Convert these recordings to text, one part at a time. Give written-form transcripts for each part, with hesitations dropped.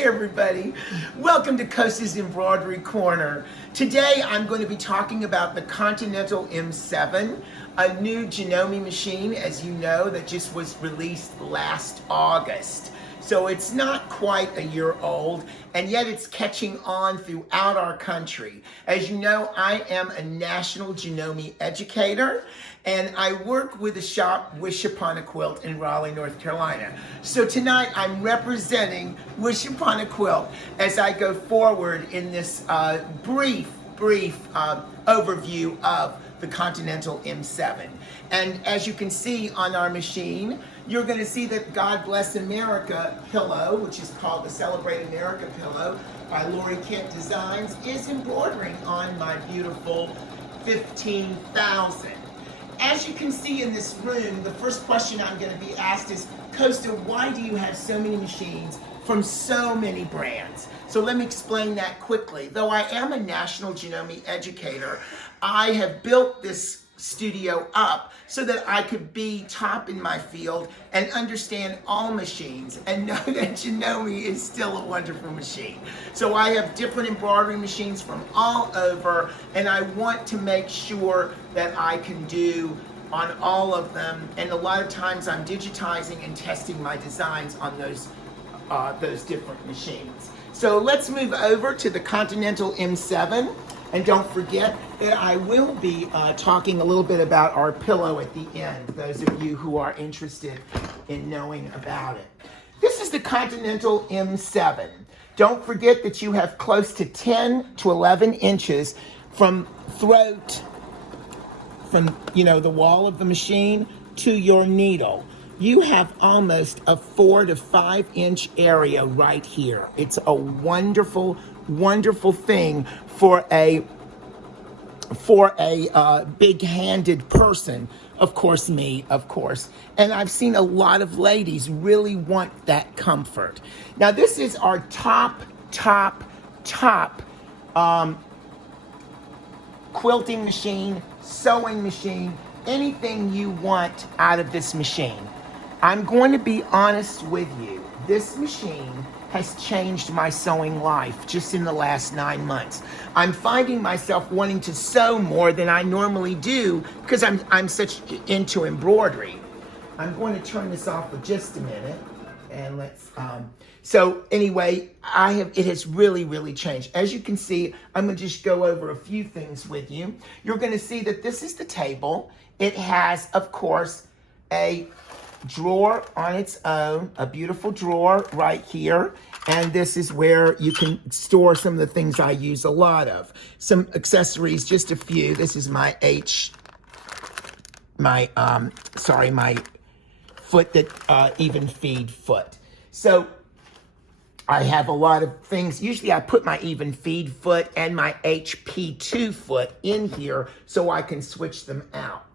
Hi everybody, welcome to Costa's Embroidery Corner. Today I'm going to be talking about the Continental M7, a new Janome machine, as you know, that just was released last August. So it's not quite a year old, and yet it's catching on throughout our country. As you know, I am a national Janome educator, and I work with the shop Wish Upon a Quilt in Raleigh, North Carolina. So tonight I'm representing Wish Upon a Quilt as I go forward in this brief overview of the Continental M7. And as you can see on our machine, you're going to see that God Bless America pillow, which is called the Celebrate America pillow by Lori Kent Designs, is embroidering on my beautiful 15,000. As you can see in this room, the first question I'm going to be asked is, Costa, why do you have so many machines from so many brands? So let me explain that quickly. Though I am a national Janome educator, I have built this studio up so that I could be top in my field and understand all machines and know that Janome is still a wonderful machine. So I have different embroidery machines from all over, and I want to make sure that I can do on all of them. And a lot of times I'm digitizing and testing my designs on those different machines. So let's move over to the Continental M7. And don't forget that I will be talking a little bit about our pillow at the end, those of you who are interested in knowing about it. This is the Continental M7. Don't forget that you have close to 10 to 11 inches from throat, from the wall of the machine to your needle. You have almost a 4 to 5 inch area right here. It's a wonderful, wonderful thing for a big-handed person. Of course, me, of course. And I've seen a lot of ladies really want that comfort. Now, this is our top quilting machine, sewing machine, anything you want out of this machine. I'm going to be honest with you. This machine has changed my sewing life just in the last 9 months. I'm finding myself wanting to sew more than I normally do because I'm such into embroidery. I'm going to turn this off for just a minute, and let's. So anyway, it has really changed. As you can see, I'm going to just go over a few things with you. You're going to see that this is the table. It has, of course, a drawer on its own, a beautiful drawer right here, and this is where you can store some of the things I use a lot of. Some accessories, just a few. This is my my foot that even feed foot. So I have a lot of things. Usually I put my even feed foot and my HP2 foot in here so I can switch them out.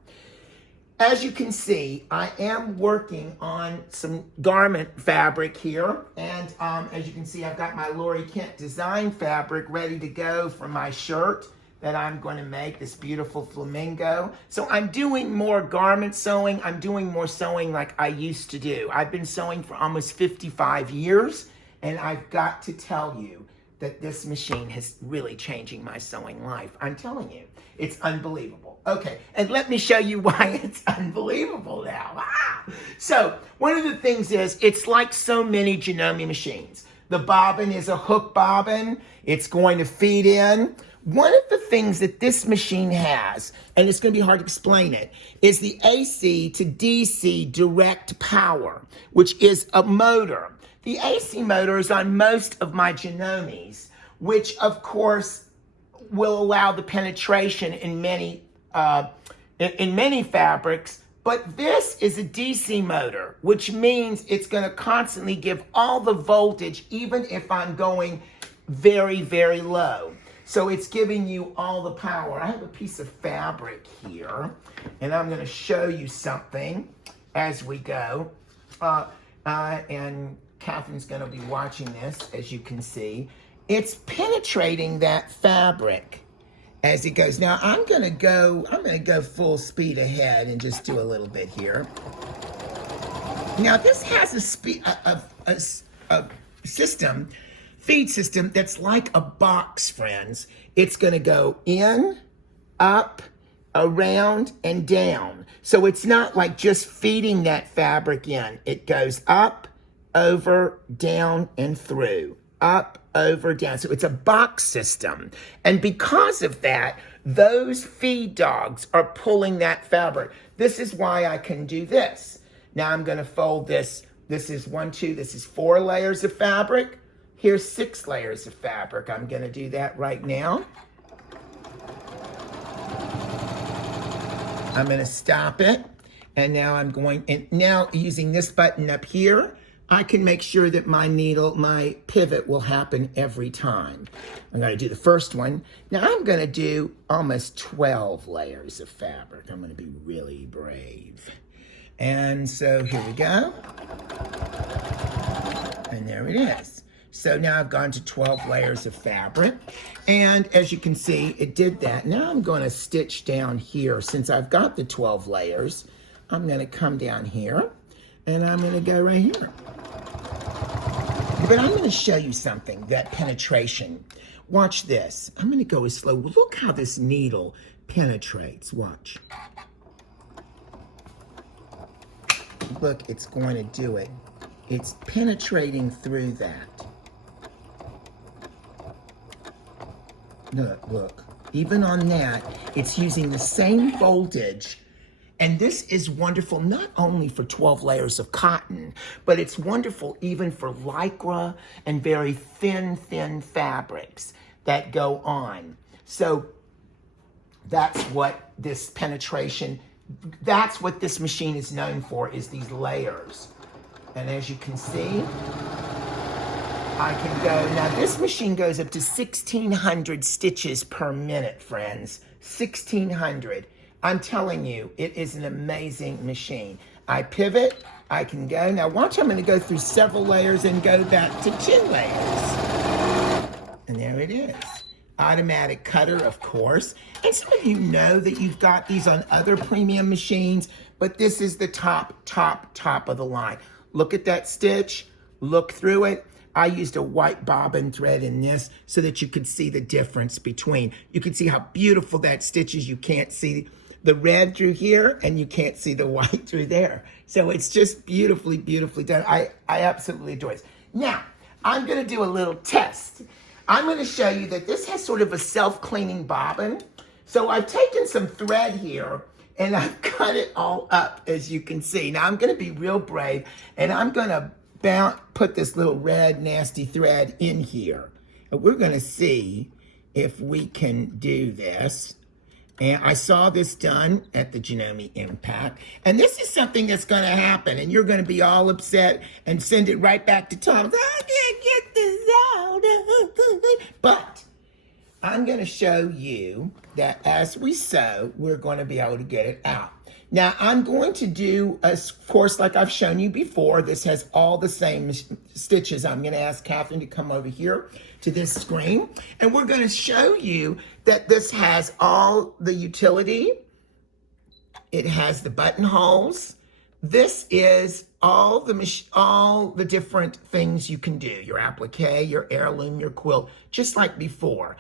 As you can see, I am working on some garment fabric here. And as you can see, I've got my Lori Kent Design fabric ready to go for my shirt that I'm going to make, this beautiful flamingo. So I'm doing more garment sewing. I'm doing more sewing like I used to do. I've been sewing for almost 55 years, and I've got to tell you that this machine is really changing my sewing life. I'm telling you, it's unbelievable. Okay, and let me show you why it's unbelievable now. So one of the things is, it's like so many Janome machines. The bobbin is a hook bobbin. It's going to feed in. One of the things that this machine has, and it's going to be hard to explain it, is the AC to DC direct power, which is a motor. The AC motor is on most of my Janomes, which of course will allow the penetration in many fabrics, but this is a DC motor, which means it's going to constantly give all the voltage, even if I'm going very low. So it's giving you all the power. I have a piece of fabric here, and I'm going to show you something as we go. And Catherine's going to be watching this, as you can see. It's penetrating that fabric as it goes. Now I'm going to go full speed ahead and just do a little bit here. Now this has a system feed system that's like a box, friends. It's gonna go in, up, around, and down. So it's not like just feeding that fabric in. It goes up, over, down, and through. Up, over, down. So it's a box system. And because of that, those feed dogs are pulling that fabric. This is why I can do this. Now I'm gonna fold this. This is 1, 2, this is 4 layers of fabric. Here's 6 layers of fabric. I'm gonna do that right now. I'm gonna stop it. And now I'm going, and now using this button up here, I can make sure that my needle, my pivot will happen every time. I'm gonna do the first one. Now I'm gonna do almost 12 layers of fabric. I'm gonna be really brave. And so here we go. And there it is. So now I've gone to 12 layers of fabric. And as you can see, it did that. Now I'm gonna stitch down here. Since I've got the 12 layers, I'm gonna come down here and I'm gonna go right here. But I'm gonna show you something, that penetration. Watch this. I'm gonna go as slow. Look how this needle penetrates, watch. Look, it's going to do it. It's penetrating through that. Look, even on that, it's using the same voltage. And this is wonderful not only for 12 layers of cotton, but it's wonderful even for Lycra and very thin fabrics that go on. So that's what this penetration, that's what this machine is known for, is these layers. And as you can see, I can go, now this machine goes up to 1,600 stitches per minute, friends. 1,600. I'm telling you, it is an amazing machine. I pivot, I can go. Now watch, I'm gonna go through several layers and go back to 10 layers. And there it is. Automatic cutter, of course. And some of you know that you've got these on other premium machines, but this is the top of the line. Look at that stitch, look through it. I used a white bobbin thread in this so that you could see the difference between. You can see how beautiful that stitch is. You can't see the red through here and you can't see the white through there. So it's just beautifully done. I absolutely adore it. Now, I'm gonna do a little test. I'm gonna show you that this has sort of a self-cleaning bobbin. So I've taken some thread here and I've cut it all up, as you can see. Now I'm gonna be real brave and I'm gonna put this little red nasty thread in here. And we're gonna see if we can do this. And I saw this done at the Janome Impact. And this is something that's gonna happen and you're gonna be all upset and send it right back to Tom. I can't get this out. But I'm gonna show you that as we sew, we're gonna be able to get it out. Now I'm going to do, of course, like I've shown you before, this has all the same stitches. I'm gonna ask Catherine to come over here to this screen and we're gonna show you that this has all the utility. It has the buttonholes. This is all the different things you can do. Your applique, your heirloom, your quilt, just like before.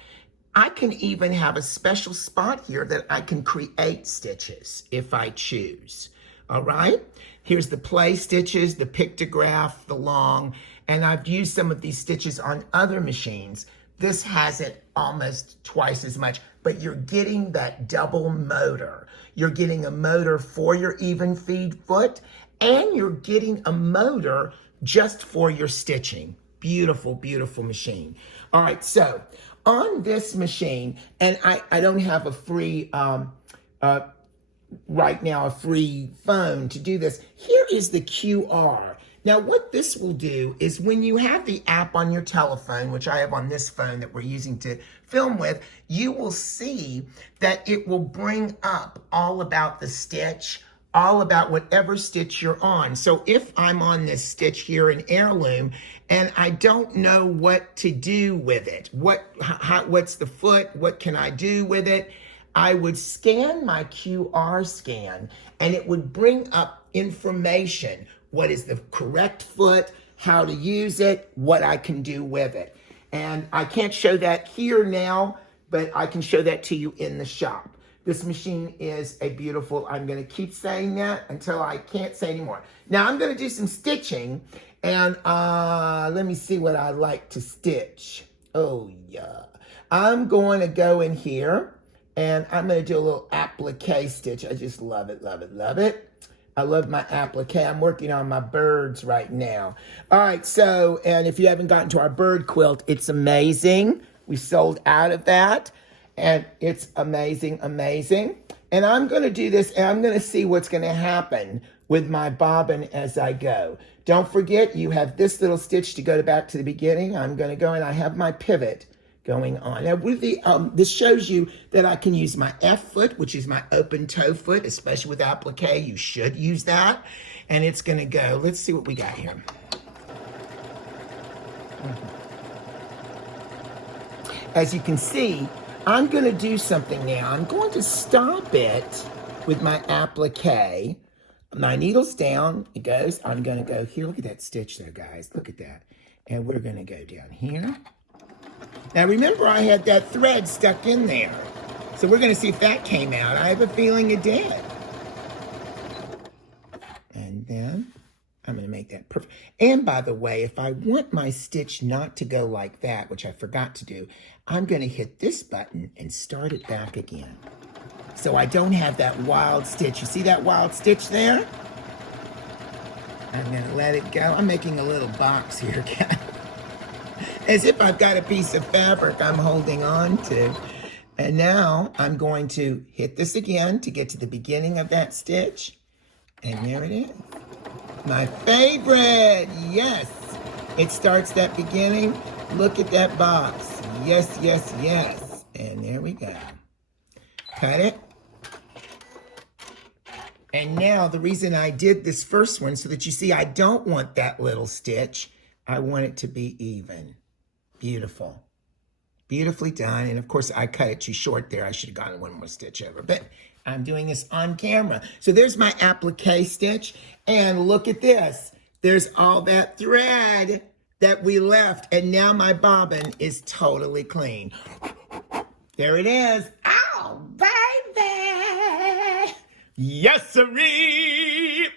I can even have a special spot here that I can create stitches if I choose. All right? Here's the play stitches, the pictograph, the long, and I've used some of these stitches on other machines. This has it almost twice as much, but you're getting that double motor. You're getting a motor for your even feed foot, and you're getting a motor just for your stitching. Beautiful machine. All right, so on this machine, and I don't have a free, right now, a free phone to do this. Here is the QR. Now what this will do is when you have the app on your telephone, which I have on this phone that we're using to film with, you will see that it will bring up all about the stitch, all about whatever stitch you're on. So if I'm on this stitch here in Heirloom and I don't know what to do with it, what's the foot, what can I do with it, I would scan my QR scan and it would bring up information. What is the correct foot, how to use it, what I can do with it. And I can't show that here now, but I can show that to you in the shop. This machine is a beautiful, I'm gonna keep saying that until I can't say anymore. Now I'm gonna do some stitching, and let me see what I like to stitch. Oh yeah. I'm going to go in here, and I'm gonna do a little applique stitch. I just love it, love it, love it. I love my applique. I'm working on my birds right now. All right, so, and if you haven't gotten to our bird quilt, it's amazing. We sold out of that, and it's amazing, amazing. And I'm gonna do this, and I'm gonna see what's gonna happen with my bobbin as I go. Don't forget, you have this little stitch to go back to the beginning. I'm gonna go, and I have my pivot going on. Now, with the this shows you that I can use my F foot, which is my open toe foot, especially with applique. You should use that. And it's going to go. Let's see what we got here. As you can see, I'm going to do something now. I'm going to stop it with my applique. My needle's down. It goes. I'm going to go here. Look at that stitch there, guys. Look at that. And we're going to go down here. Now remember, I had that thread stuck in there. So we're gonna see if that came out. I have a feeling it did. And then I'm gonna make that perfect. And by the way, if I want my stitch not to go like that, which I forgot to do, I'm gonna hit this button and start it back again. So I don't have that wild stitch. You see that wild stitch there? I'm gonna let it go. I'm making a little box here, guys. As if I've got a piece of fabric I'm holding on to. And now I'm going to hit this again to get to the beginning of that stitch. And there it is. My favorite, yes. It starts that beginning. Look at that box. Yes, yes, yes. And there we go. Cut it. And now the reason I did this first one, so that you see I don't want that little stitch. I want it to be even. Beautiful. Beautifully done. And of course, I cut it too short there. I should have gotten one more stitch over. But I'm doing this on camera. So there's my applique stitch. And look at this. There's all that thread that we left. And now my bobbin is totally clean. There it is. Oh, baby. Yes, sirree.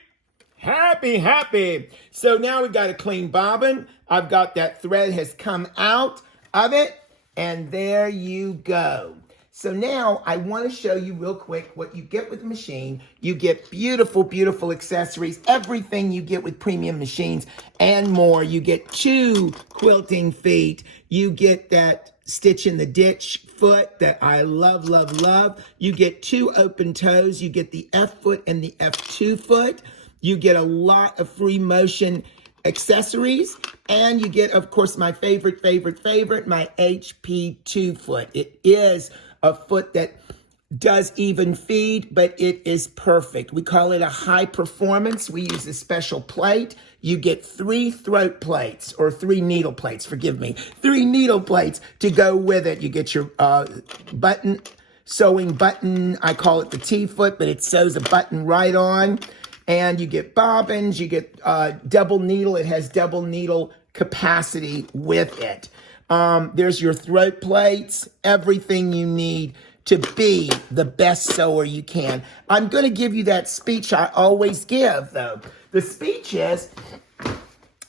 Happy, happy. So now we got a clean bobbin. I've got that thread has come out of it. And there you go. So now I want to show you real quick what you get with the machine. You get beautiful, beautiful accessories. Everything you get with premium machines and more. You get 2 quilting feet. You get that stitch in the ditch foot that I love, love, love. You get 2 open toes. You get the F foot and the F2 foot. You get a lot of free motion accessories, and you get, of course, my favorite, my HP2 foot. It is a foot that does even feed, but it is perfect. We call it a high performance. We use a special plate. You get 3 throat plates, or 3 needle plates, forgive me, 3 needle plates to go with it. You get your sewing button. I call it the T-foot, but it sews a button right on. And you get bobbins, you get double needle. It has double needle capacity with it. There's your throat plates, everything you need to be the best sewer you can. I'm going to give you that speech I always give, though. The speech is,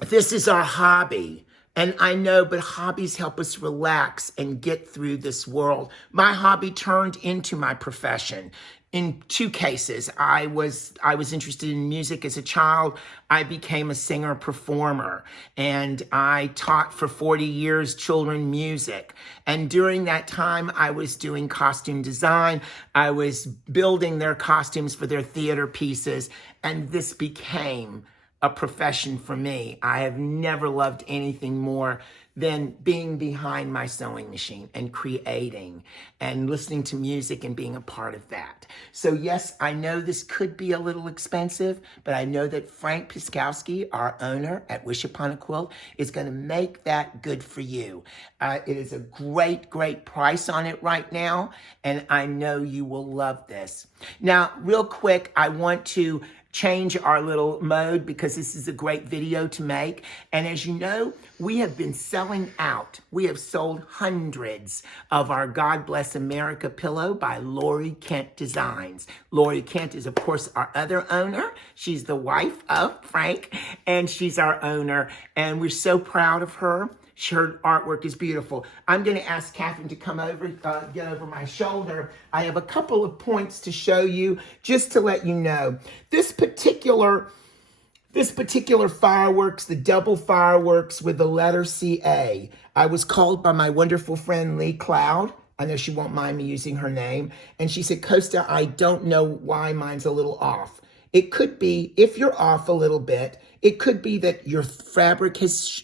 this is our hobby. And I know, but hobbies help us relax and get through this world. My hobby turned into my profession. In 2 cases, I was interested in music as a child. I became a singer-performer, and I taught for 40 years children music. And during that time, I was doing costume design. I was building their costumes for their theater pieces, and this became a profession for me. I have never loved anything more than being behind my sewing machine and creating and listening to music and being a part of that. So yes, I know this could be a little expensive, but I know that Frank Piskowski, our owner at Wish Upon a Quilt, is going to make that good for you. It is a great, great price on it right now, and I know you will love this. Now, real quick, I want to change our little mode because this is a great video to make. And as you know, we have been selling out. We have sold hundreds of our God Bless America pillow by Lori Kent Designs. Lori Kent is, of course, our other owner. She's the wife of Frank, and she's our owner. And we're so proud of her. Her artwork is beautiful. I'm going to ask Catherine to come over, get over my shoulder. I have a couple of points to show you, just to let you know. This particular fireworks, the double fireworks with the letter CA, I was called by my wonderful friend Lee Cloud. I know she won't mind me using her name. And she said, Costa, I don't know why mine's a little off. It could be, if you're off a little bit, it could be that your fabric has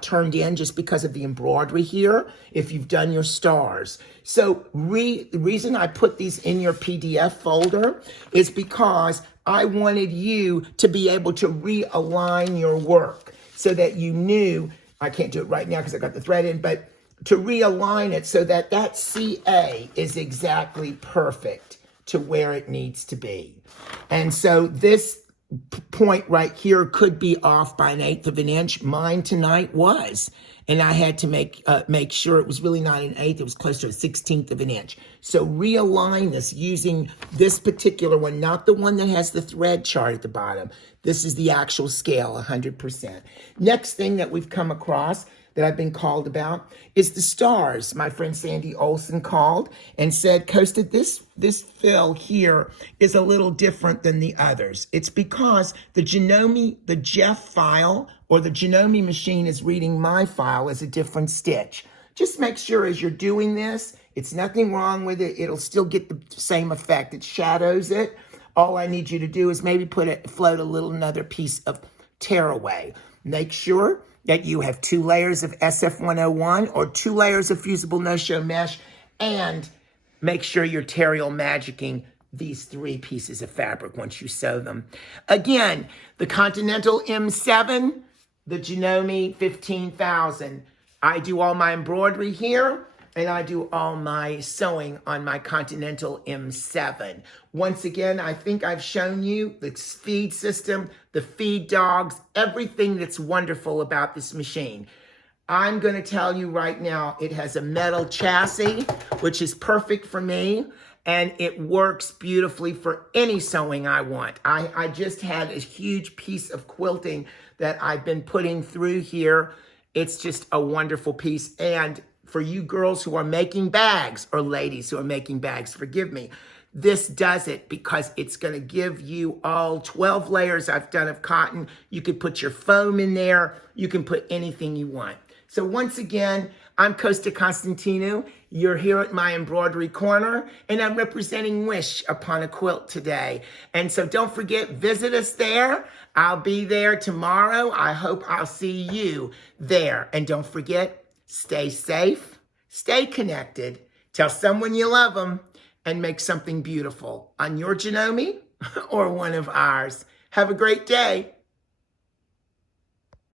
turned in just because of the embroidery here, if you've done your stars. So the reason I put these in your PDF folder is because I wanted you to be able to realign your work so that you knew, I can't do it right now because I got the thread in, but to realign it so that that CA is exactly perfect to where it needs to be. And so this point right here could be off by 1/8 of an inch. Mine tonight was, and I had to make sure it was really not 1/8. It was close to 1/16 of an inch. So realign this using this particular one, not the one that has the thread chart at the bottom. This is the actual scale, 100%. Next thing that we've come across that I've been called about is the stars. My friend Sandy Olson called and said, Costa, this fill here is a little different than the others. It's because the Janome, the Jeff file, or the Janome machine is reading my file as a different stitch. Just make sure as you're doing this, it's nothing wrong with it. It'll still get the same effect. It shadows it. All I need you to do is maybe float another piece of tearaway. Make sure that you have 2 layers of SF101 or 2 layers of fusible no-show mesh, and make sure you're Terrial Magicking these 3 pieces of fabric once you sew them. Again, the Continental M7, the Janome 15,000. I do all my embroidery here, and I do all my sewing on my Continental M7. Once again, I think I've shown you the feed system, the feed dogs, everything that's wonderful about this machine. I'm gonna tell you right now, it has a metal chassis, which is perfect for me, and it works beautifully for any sewing I want. I just had a huge piece of quilting that I've been putting through here. It's just a wonderful piece. And for you girls who are making bags, or ladies who are making bags, forgive me, this does it because it's going to give you all 12 layers I've done of cotton. You could put your foam in there. You can put anything you want. So once again, I'm Costa Constantinou. You're here at my embroidery corner, and I'm representing Wish Upon a Quilt today. And so don't forget, visit us there. I'll be there tomorrow. I hope I'll see you there. And don't forget, stay safe, stay connected, tell someone you love them, and make something beautiful on your Janome or one of ours. Have a great day.